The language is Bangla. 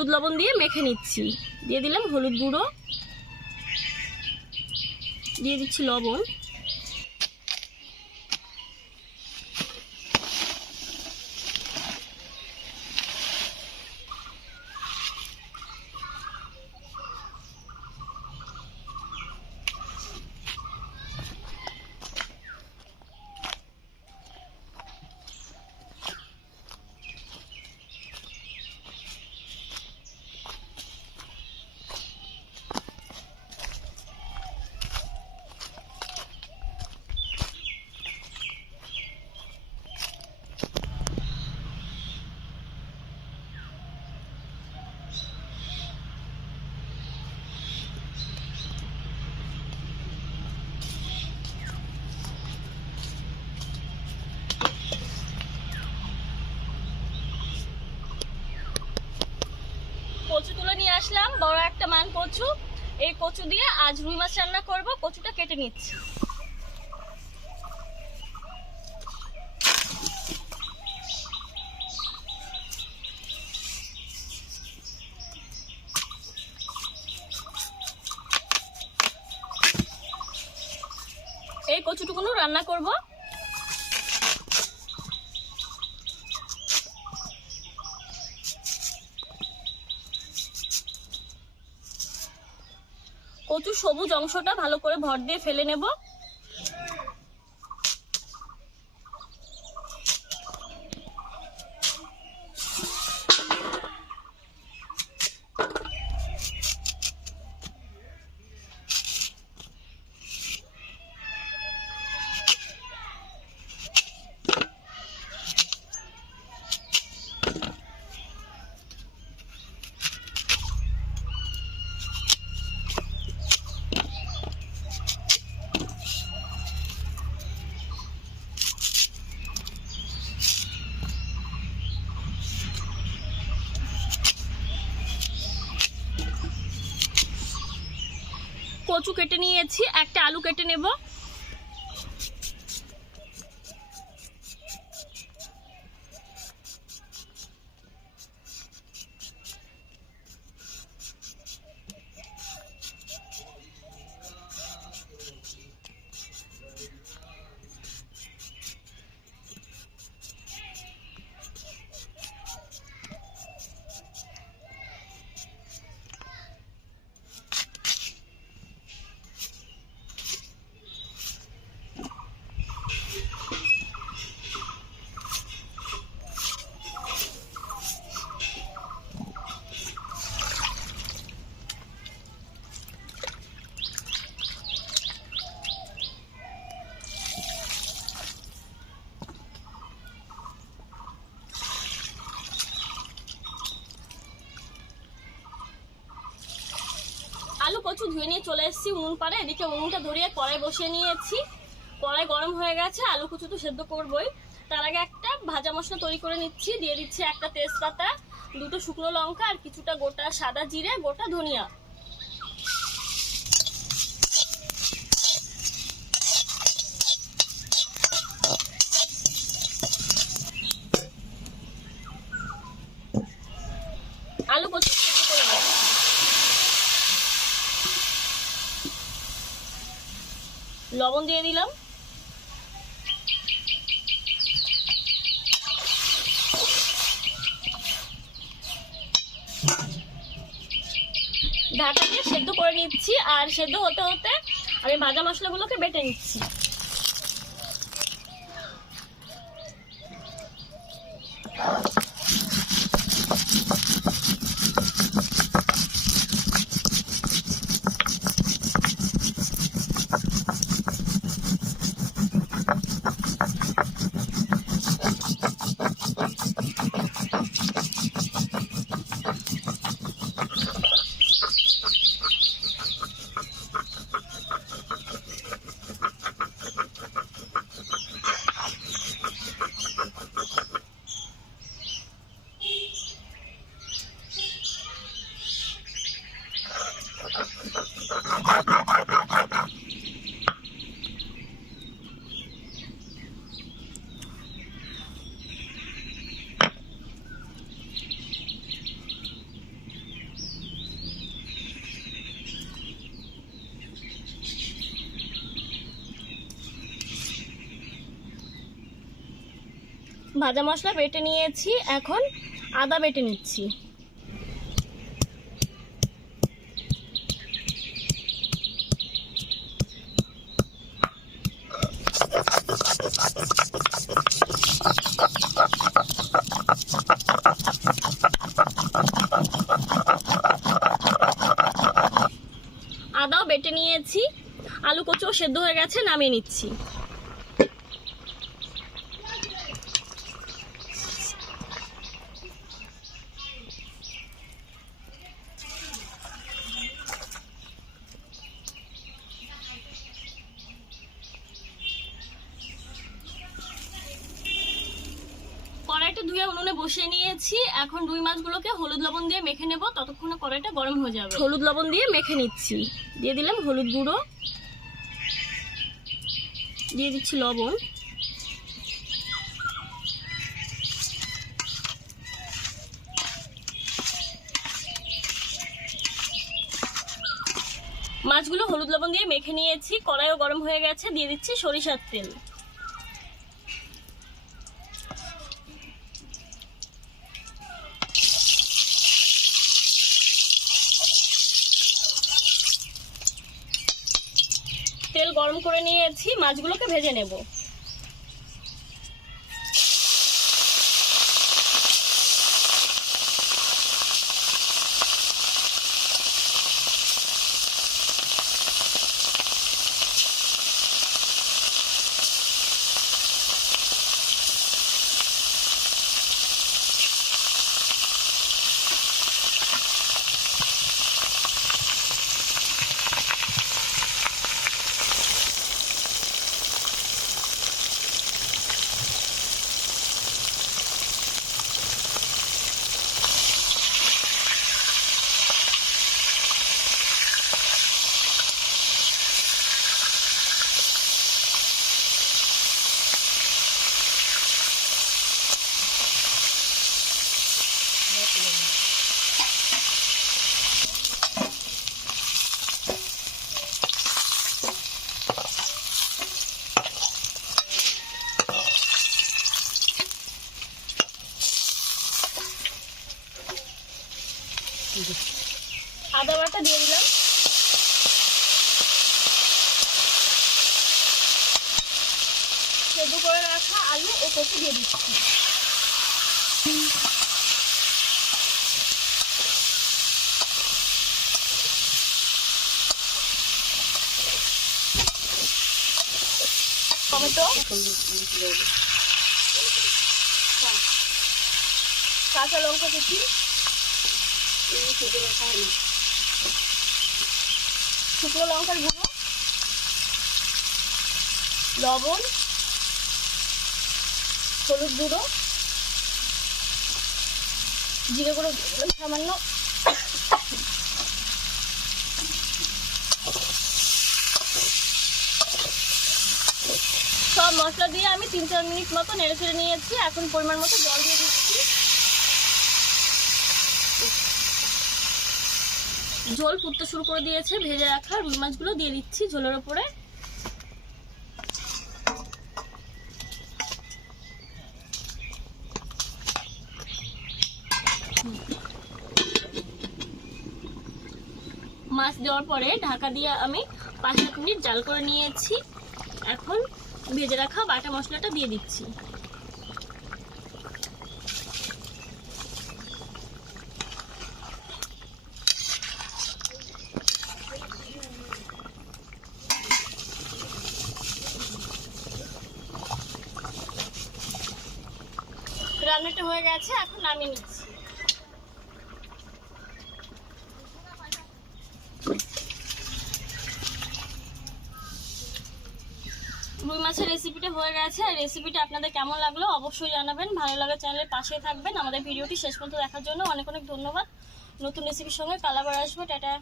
হলুদ লবণ দিয়ে মেখে নিচ্ছি। দিয়ে দিলাম হলুদ গুঁড়ো, দিয়ে দিচ্ছি লবণ, কচু তুলে নিয়ে আসলাম, বড় একটা মান কচু। এই কচু দিয়ে আজ রুই মাছ রান্না করব। কচুটা কেটে নিচ্ছি। এই কচুটুকুনো রান্না করব। কচু সবুজ অংশটা ভালো করে ভর দিয়ে ফেলে নেব। কচু কেটে নিয়েছি, একটা আলু কেটে নেব। আলু কচু ধুয়ে নিয়ে চলে এসেছি উনুন পাড়ে। এদিকে উনুনটা ধরিয়ে কড়াই বসিয়ে নিয়েছি। কড়াই গরম হয়ে গেছে, আলু কচু তো সেদ্ধ করবই। তার আগে একটা ভাজা মশলা তৈরি করে নিচ্ছি। দিয়ে দিচ্ছি একটা তেজপাতা, দুটো শুকনো লঙ্কা আর কিছুটা গোটা সাদা জিরে, গোটা ধনিয়া। আলু কচু সেদ্ধ করে নেব। লবণ দিয়ে দিলাম, ঢাকা দিয়ে সেদ্ধ করে নিচ্ছি। আর সেদ্ধ হতে হতে আমি ভাজা মশলাগুলোকে বেটে নিচ্ছি। ভাজা মশলা বেটে নিয়েছি, এখন আদা বেটে নিচ্ছি। আদাও বেটে নিয়েছি, আলু কচুও সেদ্ধ হয়ে গেছে, নামিয়ে নিচ্ছি। কড়াইটা ধুয়ে উনুনে বসিয়ে নিয়েছি, এখন রুই মাছগুলোকে হলুদ লবণ দিয়ে মেখে নেব, ততক্ষণে কড়াইটা গরম হয়ে যাবে। হলুদ লবণ দিয়ে মেখে নিচ্ছি। দিয়ে দিলাম হলুদ গুঁড়ো, দিয়ে দিচ্ছি লবণ, মাছগুলো হলুদ লবণ দিয়ে মেখে নিয়েছি, কড়াইও গরম হয়ে গেছে, দিয়ে দিচ্ছি সরিষার তেল। তেল গরম করে নিয়েছি, মাছগুলোকে ভেজে নেব। আদা বাটা দিয়ে দিলাম, সেদ্ধ করে রাখা আলু ও কচু দিয়ে দিচ্ছি। টমেটো, কাঁচা লঙ্কা কুচি, শুকনো লঙ্কার গুঁড়ো, লবণ, হলুদ গুঁড়ো, জিরে গুঁড়ো সামান্য, সব মশলা দিয়ে আমি 3-4 মিনিট মতো নেড়ে চেড়ে নিয়েছি। এখন পরিমাণ মতো জল দিয়ে দিচ্ছি। ঝোল ফুটতে শুরু করে দিয়েছে, ভেজে রাখা রুই মাছগুলো দিয়ে দিচ্ছি ঝোলের ওপরে। মাছ দেওয়ার পরে ঢাকা দিয়ে আমি 5-7 মিনিট জাল করে নিয়েছি। এখন ভেজে রাখা বাটা মশলাটা দিয়ে দিচ্ছি। রান্নাটা হয়ে গেছে, এখন নামিয়ে নিচ্ছি। রুই মাছের রেসিপিটা হয়ে গেছে। রেসিপিটা আপনাদের কেমন লাগলো অবশ্যই জানাবেন। ভালো লাগলে চ্যানেলের পাশেই থাকবেন। আমাদের ভিডিওটি শেষ পর্যন্ত দেখার জন্য অনেক অনেক ধন্যবাদ। নতুন রেসিপির সঙ্গে কাল আবার আসবো। টাটা।